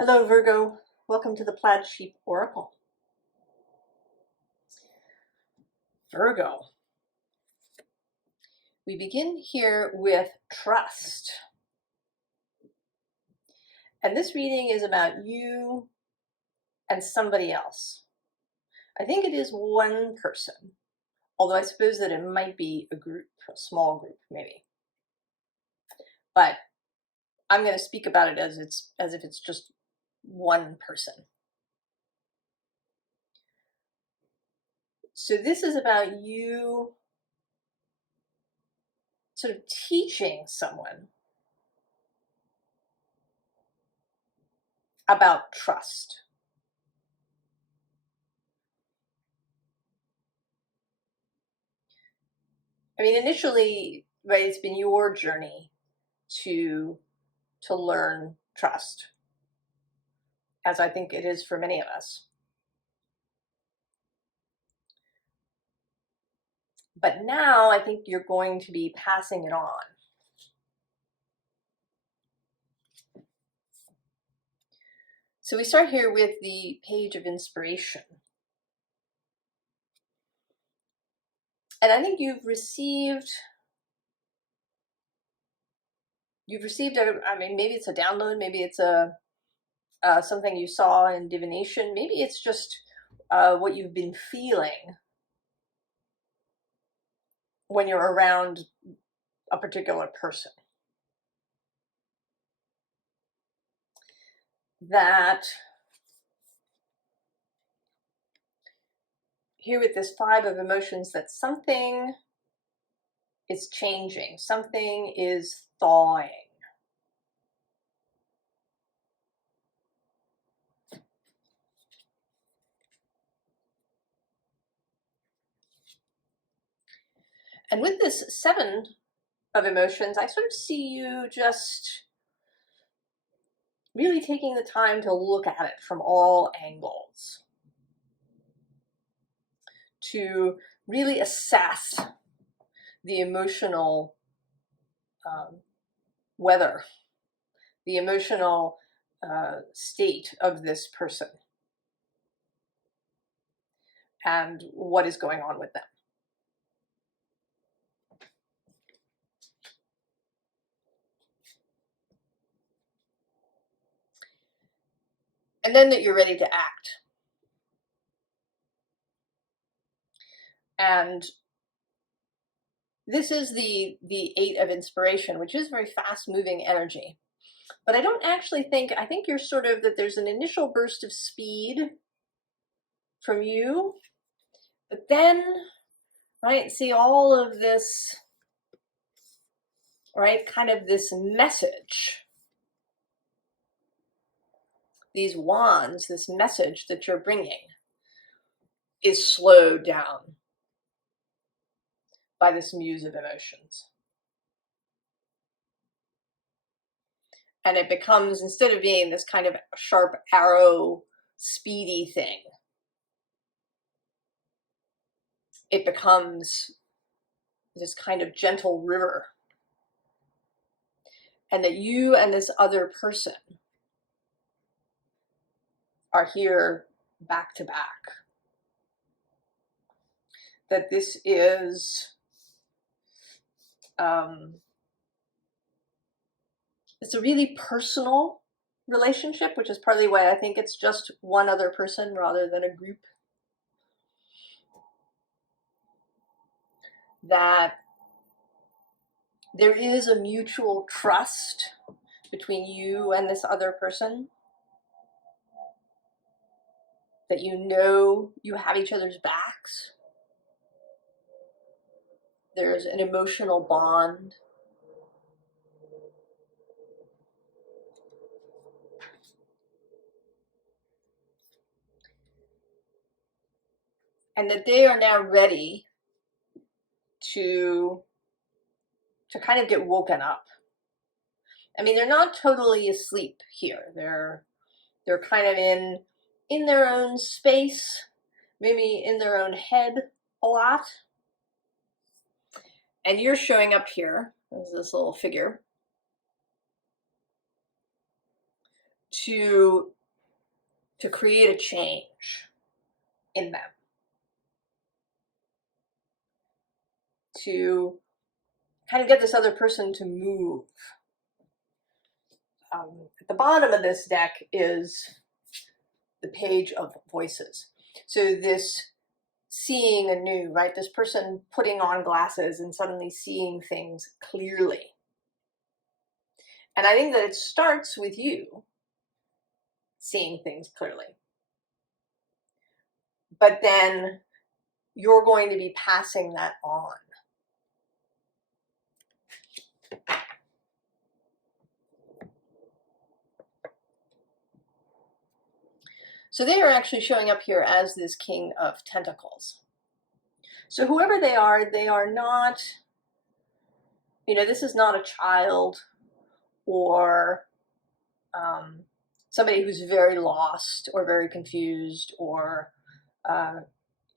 Hello, Virgo. Welcome to the Plaid Sheep Oracle. Virgo. We begin here with trust. And this reading is about you and somebody else. I think it is one person, although I suppose that it might be a group, a small group maybe. But I'm going to speak about it as if it's just one person. So this is about you sort of teaching someone about trust. I mean, initially, right, it's been your journey to learn trust, as I think it is for many of us. But now I think you're going to be passing it on. So we start here with the page of inspiration. And I think you've received, I mean, maybe it's a download, maybe it's something you saw in divination, maybe it's just what you've been feeling when you're around a particular person. That here with this 5 of emotions, that something is changing, something is thawing. And with this 7 of emotions, I sort of see you just really taking the time to look at it from all angles, to really assess the emotional weather, the emotional state of this person, and what is going on with them. And then that you're ready to act. And this is the 8 of inspiration, which is very fast-moving energy. But I don't actually think, I think you're sort of, that there's an initial burst of speed from you, but then, right, see all of this, right, kind of this message, these wands, this message that you're bringing is slowed down by this muse of emotions. And it becomes, instead of being this kind of sharp arrow, speedy thing, it becomes this kind of gentle river. And that you and this other person are here back to back. That this is, it's a really personal relationship, which is partly why I think it's just one other person rather than a group. That there is a mutual trust between you and this other person. That you know you have each other's backs. There's an emotional bond. And that they are now ready to kind of get woken up. I mean, they're not totally asleep here. They're kind of in their own space, maybe in their own head a lot. And you're showing up here as this little figure, to create a change in them, to kind of get this other person to move. At the bottom of this deck is the Page of Voices. So this seeing anew, right? This person putting on glasses and suddenly seeing things clearly. And I think that it starts with you seeing things clearly. But then you're going to be passing that on. So they are actually showing up here as this King of Tentacles. So whoever they are not, you know, this is not a child or somebody who's very lost or very confused or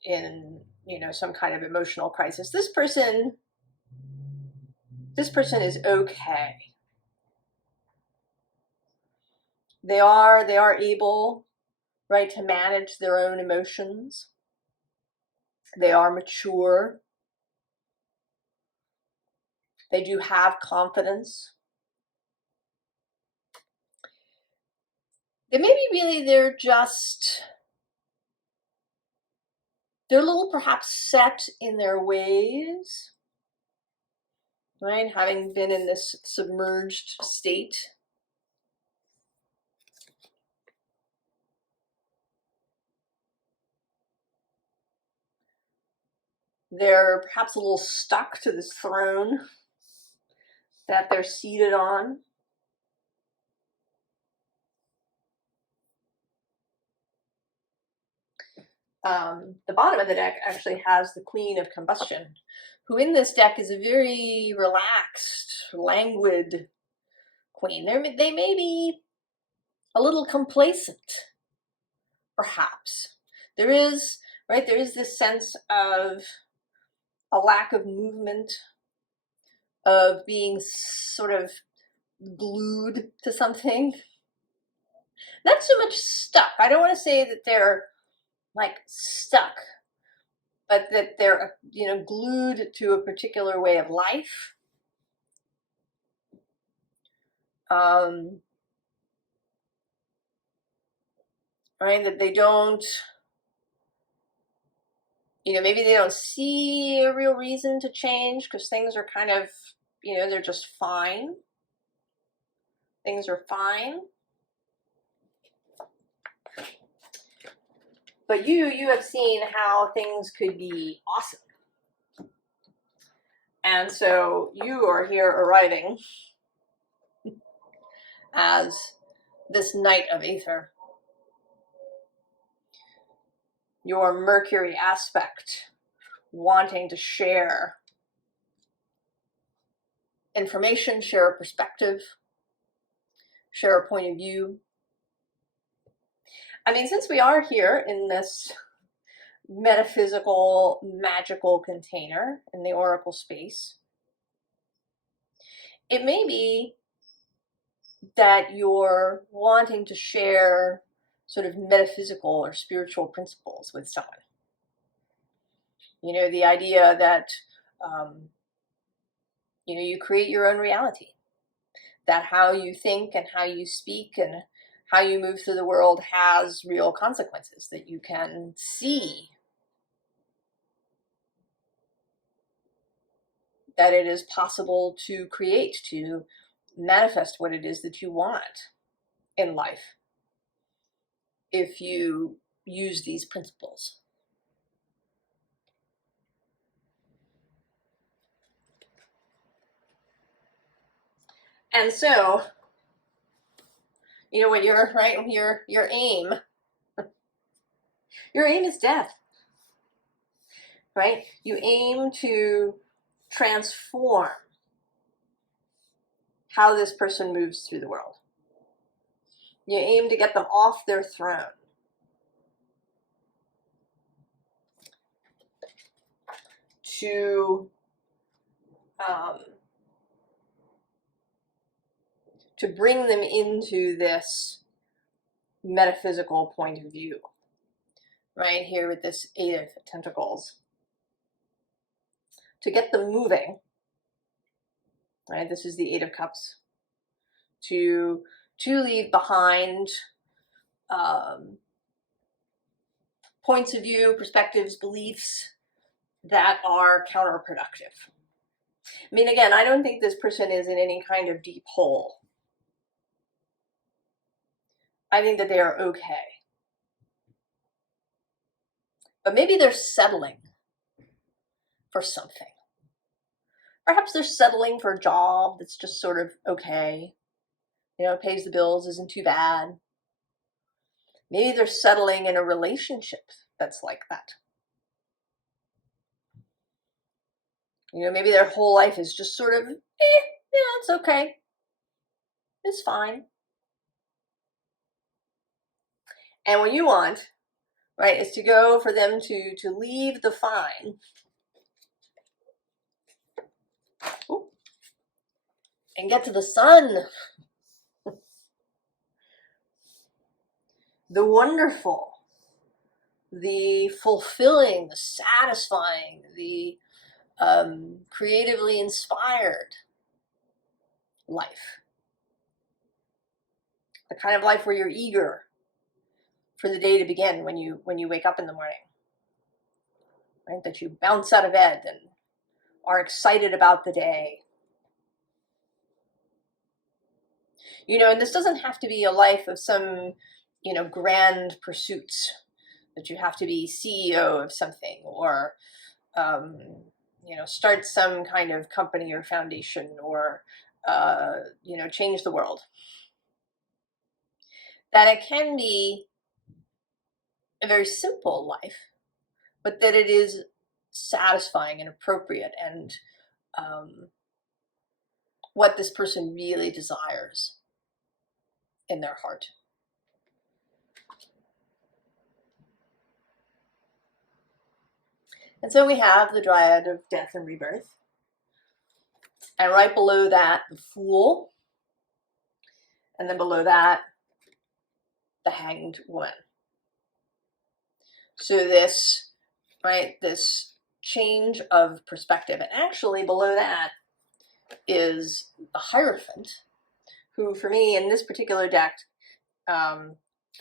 in, you know, some kind of emotional crisis. This person is okay. They are able, right, to manage their own emotions. They are mature. They do have confidence. They maybe really, they're a little perhaps set in their ways, right? Having been in this submerged state. They're perhaps a little stuck to this throne that they're seated on. The bottom of the deck actually has the Queen of Combustion, who in this deck is a very relaxed, languid queen. They may be a little complacent, perhaps. There is this sense of a lack of movement, of being sort of glued to something. Not so much stuck. I don't want to say that they're like stuck, but that they're, you know, glued to a particular way of life. Right, that they don't, you know, maybe they don't see a real reason to change because things are kind of, you know, they're just fine. Things are fine. But you have seen how things could be awesome. And so you are here arriving as this Knight of Aether. Your Mercury aspect, wanting to share information, share a perspective, share a point of view. I mean, since we are here in this metaphysical, magical container in the oracle space, it may be that you're wanting to share sort of metaphysical or spiritual principles with someone. You know, the idea that, you know, you create your own reality, that how you think and how you speak and how you move through the world has real consequences, that you can see that it is possible to create, to manifest what it is that you want in life if you use these principles. And so, you know what your aim, your aim is death, right? You aim to transform how this person moves through the world. You aim to get them off their throne. To bring them into this metaphysical point of view, right? Here with this Eight of Pentacles. To get them moving, right? This is the Eight of Cups. To leave behind points of view, perspectives, beliefs that are counterproductive. I mean, again, I don't think this person is in any kind of deep hole. I think that they are okay. But maybe they're settling for something. Perhaps they're settling for a job that's just sort of okay. You know, pays the bills, isn't too bad. Maybe they're settling in a relationship that's like that. You know, maybe their whole life is just sort of, yeah, it's okay. It's fine. And what you want, right, is to go for them to leave the fine. Ooh, and get to the sun. The wonderful, the fulfilling, the satisfying, the creatively inspired life. The kind of life where you're eager for the day to begin when you wake up in the morning. Right? That you bounce out of bed and are excited about the day. You know, and this doesn't have to be a life of some, you know, grand pursuits, that you have to be CEO of something or, you know, start some kind of company or foundation or, you know, change the world. That it can be a very simple life, but that it is satisfying and appropriate and what this person really desires in their heart. And so we have the Dryad of Death and Rebirth. And right below that, the Fool. And then below that, the Hanged Woman. So this, right, this change of perspective. And actually below that is the Hierophant, who for me in this particular deck, I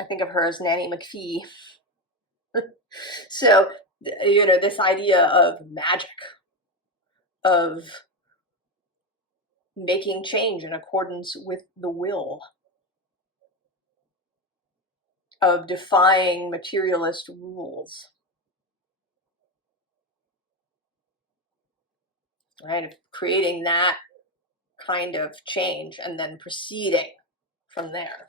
think of her as Nanny McPhee. So, you know, this idea of magic, of making change in accordance with the will, of defying materialist rules, right? Of creating that kind of change and then proceeding from there.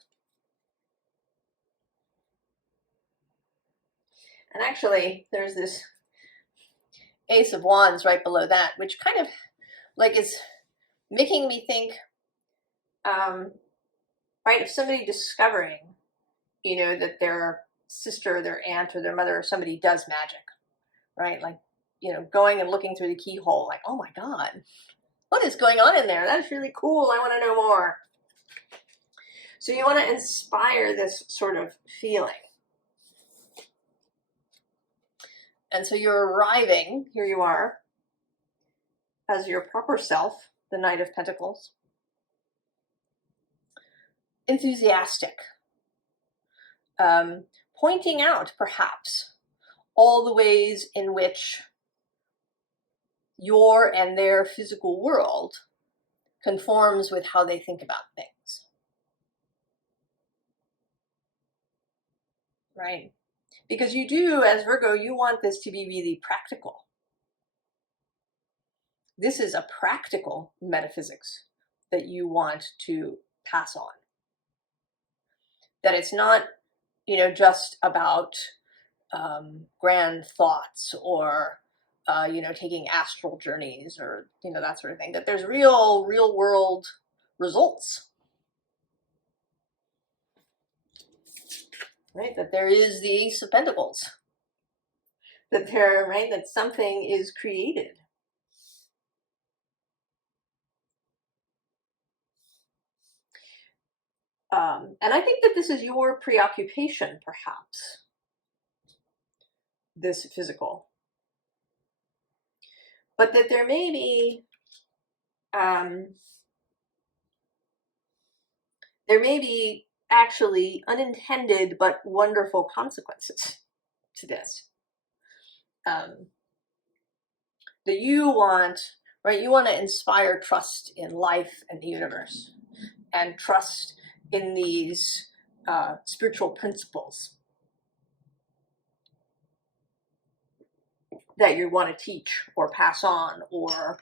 And actually, there's this Ace of Wands right below that, which kind of like is making me think, right, of somebody discovering, you know, that their sister, their aunt, or their mother, or somebody does magic, right? Like, you know, going and looking through the keyhole, like, oh my God, what is going on in there? That's really cool. I want to know more. So you want to inspire this sort of feeling. And so you're arriving, here you are, as your proper self, the Knight of Pentacles. Enthusiastic. Pointing out, perhaps, all the ways in which your and their physical world conforms with how they think about things. Right? Because you do, as Virgo, you want this to be really practical. This is a practical metaphysics that you want to pass on. That it's not, you know, just about grand thoughts or, you know, taking astral journeys or, you know, that sort of thing. That there's real world results. Right? That there is the Ace of Pentacles. That there, right, that something is created. And I think that this is your preoccupation, perhaps, this physical. But that there may be actually unintended but wonderful consequences to this. That you want, right? You want to inspire trust in life and the universe, and trust in these spiritual principles that you want to teach or pass on, or,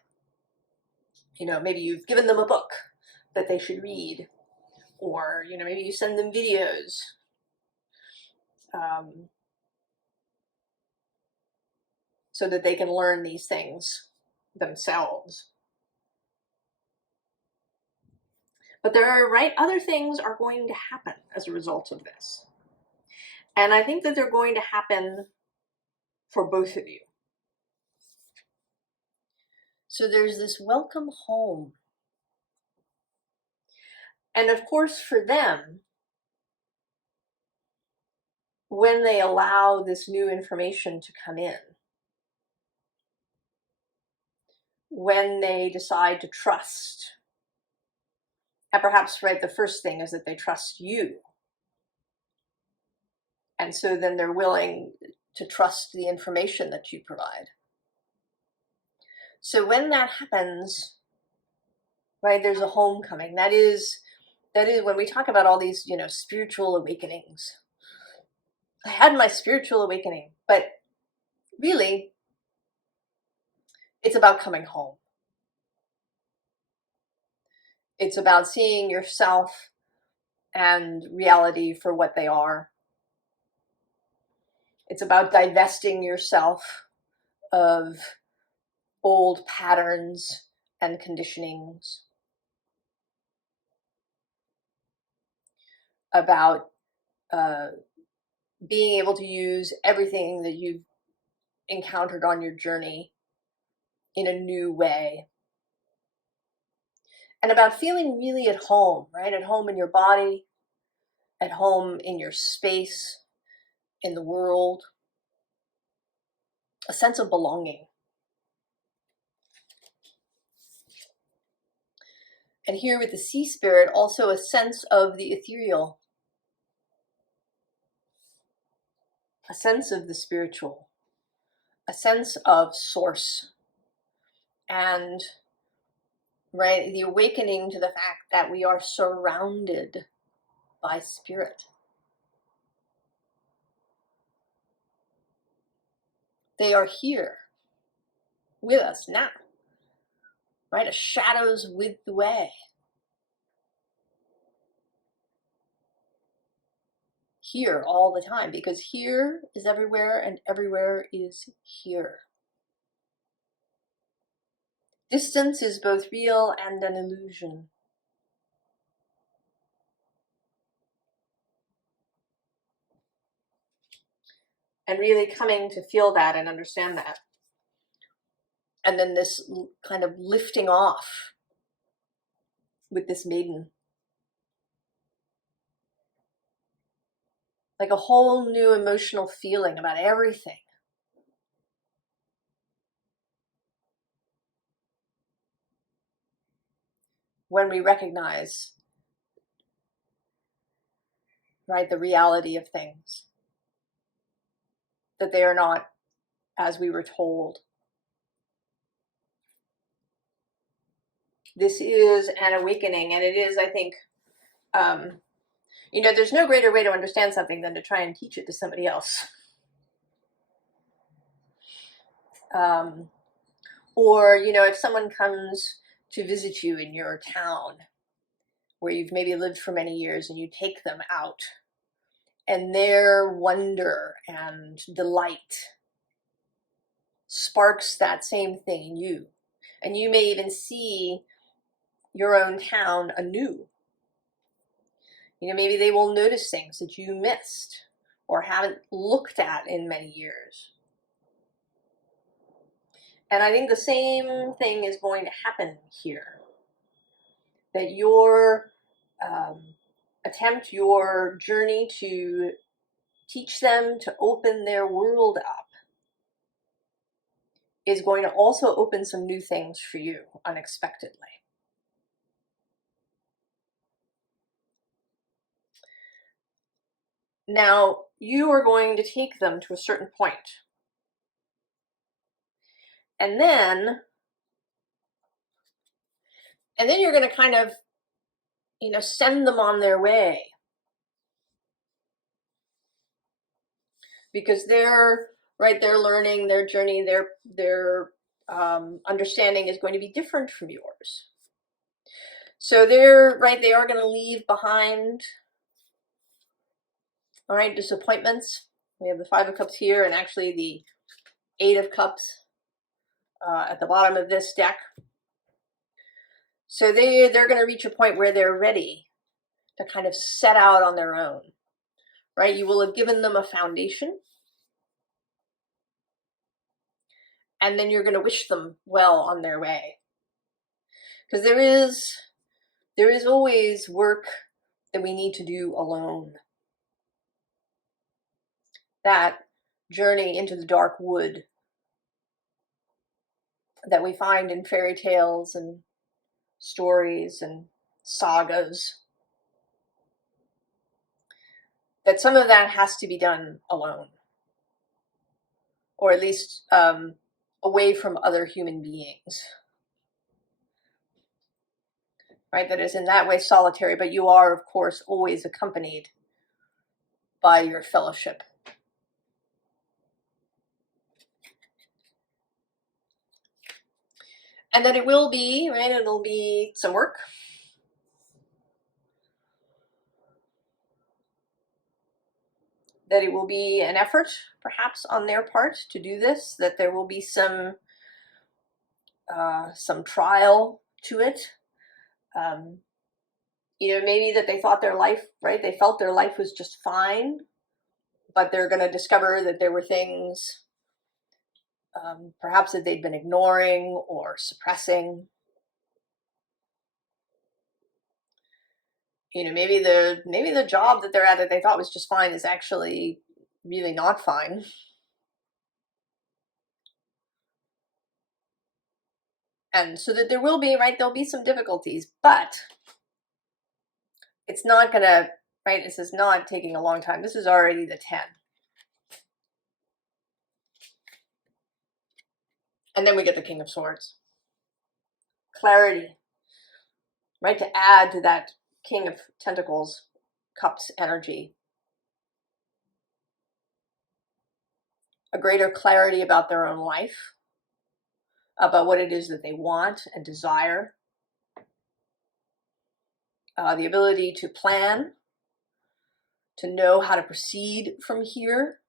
you know, maybe you've given them a book that they should read, or, you know, maybe you send them videos. So that they can learn these things themselves. But there are, right, other things are going to happen as a result of this. And I think that they're going to happen for both of you. So there's this welcome home. And of course, for them, when they allow this new information to come in, when they decide to trust, and perhaps, right, the first thing is that they trust you. And so then they're willing to trust the information that you provide. So when that happens, right, there's a homecoming. That is when we talk about all these, you know, spiritual awakenings. I had my spiritual awakening, but really, it's about coming home. It's about seeing yourself and reality for what they are. It's about divesting yourself of old patterns and conditionings. About being able to use everything that you've encountered on your journey in a new way. And about feeling really at home, right? At home in your body, at home in your space, in the world. A sense of belonging. And here with the sea spirit, also a sense of the ethereal. A sense of the spiritual. A sense of source. And, right, the awakening to the fact that we are surrounded by spirit. They are here with us now, right? A shadows with the way. Here all the time, because here is everywhere and everywhere is here. Distance is both real and an illusion. And really coming to feel that and understand that. And then this kind of lifting off with this maiden. Like a whole new emotional feeling about everything. When we recognize, right, the reality of things. That they are not as we were told. This is an awakening, and it is, I think, you know, there's no greater way to understand something than to try and teach it to somebody else. Or, you know, if someone comes to visit you in your town, where you've maybe lived for many years, and you take them out, and their wonder and delight sparks that same thing in you. And you may even see your own town anew. You know, maybe they will notice things that you missed or haven't looked at in many years. And I think the same thing is going to happen here. That your attempt your journey to teach them to open their world up is going to also open some new things for you unexpectedly. Now, you are going to take them to a certain point. And then you're going to kind of, send them on their way. Because they're learning, their journey, their understanding is going to be different from yours. So they are going to leave behind, all right, disappointments. We have the Five of Cups here, and actually the Eight of Cups at the bottom of this deck. So they're going to reach a point where they're ready to kind of set out on their own, right? You will have given them a foundation, and then you're going to wish them well on their way. Because there is always work that we need to do alone. That journey into the dark wood that we find in fairy tales and stories and sagas, that some of that has to be done alone, or at least away from other human beings, right? That is in that way solitary, but you are, of course, always accompanied by your fellowship. And that it will be, right, it'll be some work. That it will be an effort, perhaps, on their part to do this, that there will be some trial to it. Maybe that they thought their life, right, they felt their life was just fine, but they're going to discover that there were things, perhaps that they'd been ignoring or suppressing. Maybe the job that they're at that they thought was just fine is actually really not fine. And so that there will be, right, there'll be some difficulties, but it's not gonna, right, this is not taking a long time. This is already the 10. And then we get the King of Swords. Clarity, right, to add to that King of Pentacles, Cups energy. A greater clarity about their own life, about what it is that they want and desire. The ability to plan, to know how to proceed from here.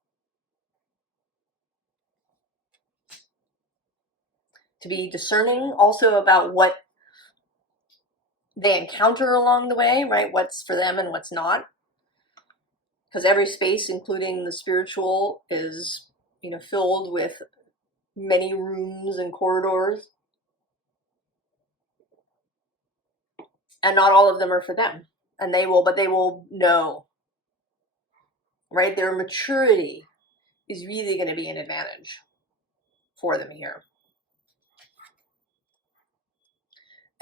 To be discerning also about what they encounter along the way, right? What's for them and what's not. Because every space, including the spiritual, is, filled with many rooms and corridors. And not all of them are for them. And they will know, right? Their maturity is really going to be an advantage for them here.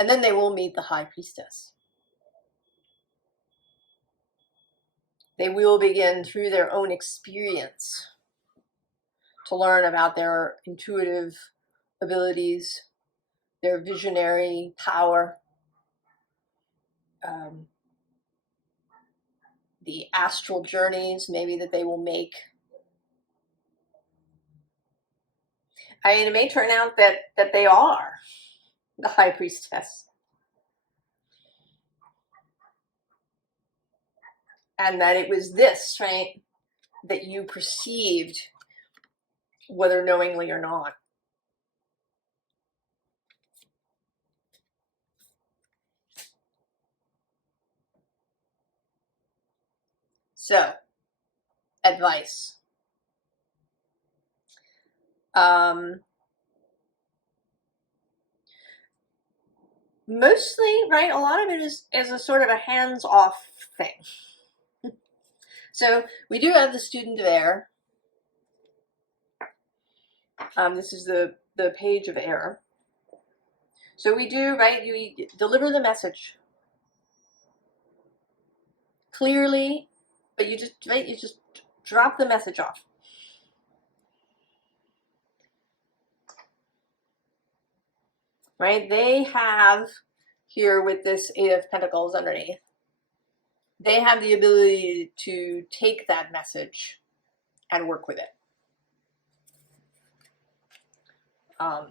And then they will meet the High Priestess. They will begin through their own experience to learn about their intuitive abilities, their visionary power, the astral journeys maybe that they will make. I mean, it may turn out that they are the High Priestess. And that it was this, right, that you perceived, whether knowingly or not. So, advice. mostly, right, a lot of it is a sort of a hands-off thing. So we do have the student of air. This is the page of air. So we do, right, you deliver the message clearly, but you just, right, you just drop the message off. Right, they have here with this Eight of Pentacles underneath, they have the ability to take that message and work with it.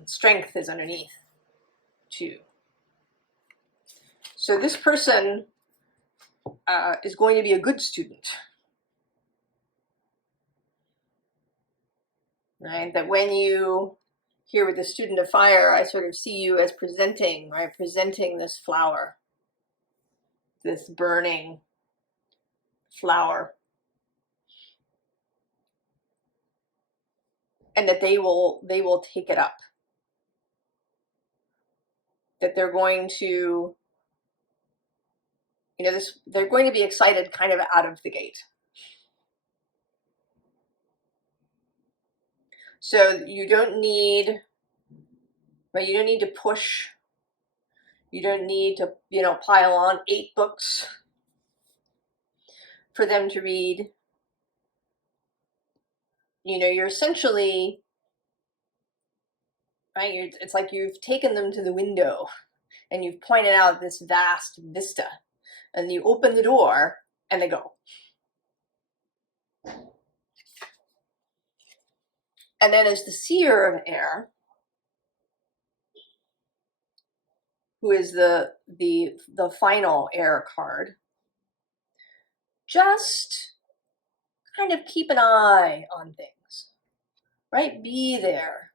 Strength is underneath too. So this person is going to be a good student. Right? That when you, here with the student of fire, I sort of see you as presenting, right? Presenting this flower, this burning flower. And that they will take it up. That they're going to, you know, they're going to be excited kind of out of the gate. So you don't need, right, you don't need to push. You don't need to, you know, pile on 8 books for them to read. You know, you're essentially, right, it's like you've taken them to the window and you've pointed out this vast vista, and you open the door and they go. And then as the seer of air, who is the final air card, just kind of keep an eye on things, right? Be there.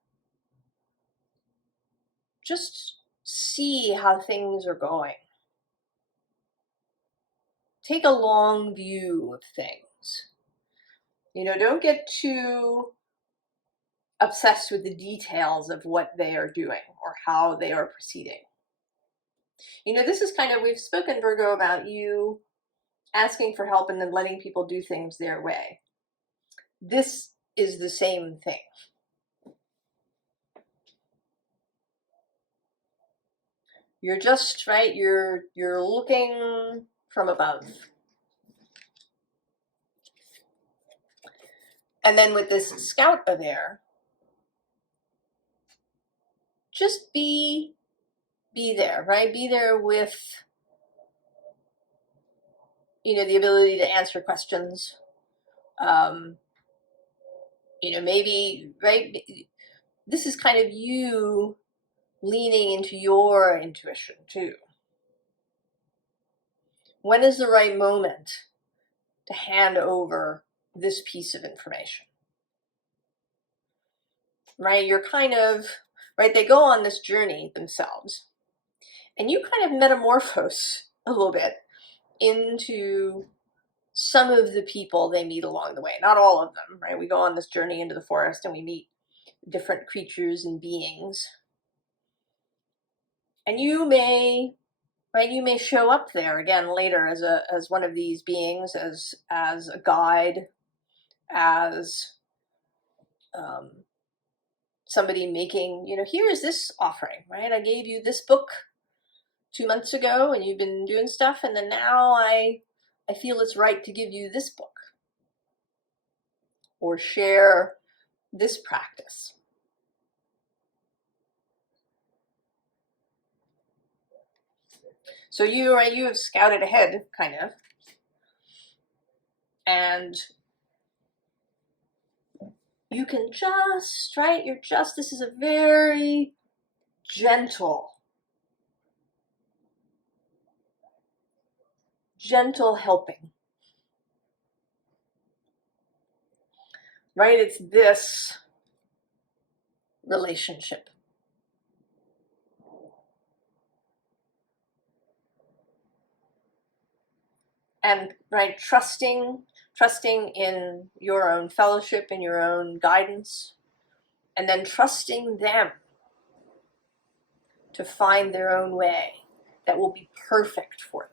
Just see how things are going. Take a long view of things. You know, don't get too obsessed with the details of what they are doing or how they are proceeding. You know, this is kind of, we've spoken, Virgo, about you asking for help and then letting people do things their way. This is the same thing. You're just, right, you're looking from above. And then with this scout of air, just be there, right? Be there with, you know, the ability to answer questions. You know, maybe, right, this is kind of you leaning into your intuition too. When is the right moment to hand over this piece of information? Right, you're kind of, right, they go on this journey themselves, and you kind of metamorphose a little bit into some of the people they meet along the way. Not all of them, right? We go on this journey into the forest and we meet different creatures and beings. And you may, right, you may show up there again later as one of these beings, as a guide, as somebody making, you know, here is this offering, right? I gave you this book 2 months ago and you've been doing stuff, and then now I feel it's right to give you this book or share this practice. So you have scouted ahead, kind of, and you can just, right, this is a very gentle helping. Right? It's this relationship. And, right, trusting in your own fellowship, in your own guidance, and then trusting them to find their own way. that will be perfect for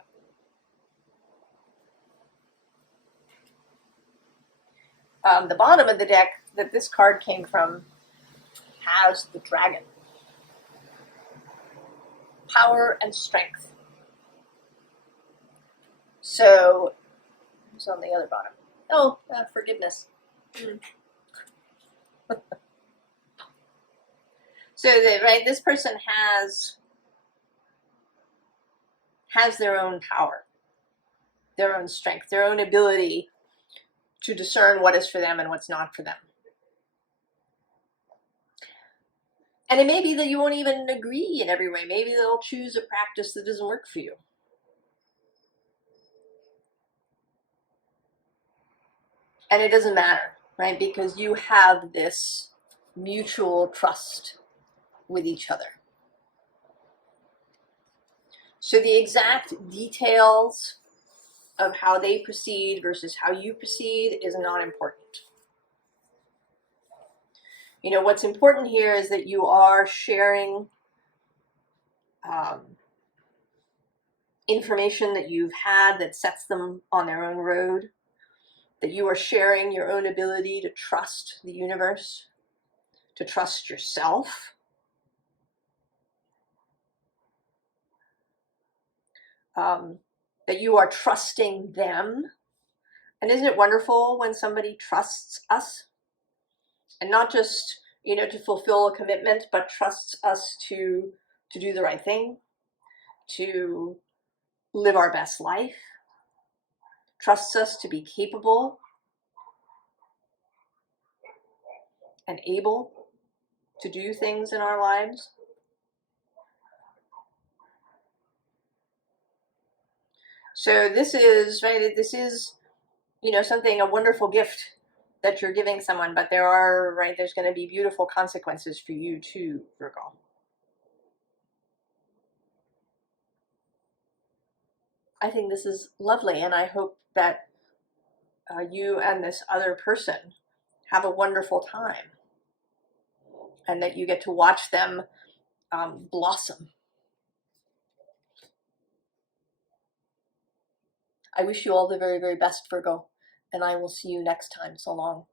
them. The bottom of the deck that this card came from has the dragon. Power and strength. So, who's on the other bottom? Oh, forgiveness. So this person has their own power, their own strength, their own ability to discern what is for them and what's not for them. And it may be that you won't even agree in every way. Maybe they'll choose a practice that doesn't work for you. And it doesn't matter, right? Because you have this mutual trust with each other. So the exact details of how they proceed versus how you proceed is not important. You know, what's important here is that you are sharing information that you've had that sets them on their own road, that you are sharing your own ability to trust the universe, to trust yourself. That you are trusting them. And isn't it wonderful when somebody trusts us? And not just, you know, to fulfill a commitment, but trusts us to do the right thing, to live our best life, trusts us to be capable and able to do things in our lives. So this is, right, this is, you know, something, a wonderful gift that you're giving someone, but there's going to be beautiful consequences for you too, Virgo. I think this is lovely, and I hope that you and this other person have a wonderful time, and that you get to watch them blossom. I wish you all the very, very best, Virgo, and I will see you next time. So long.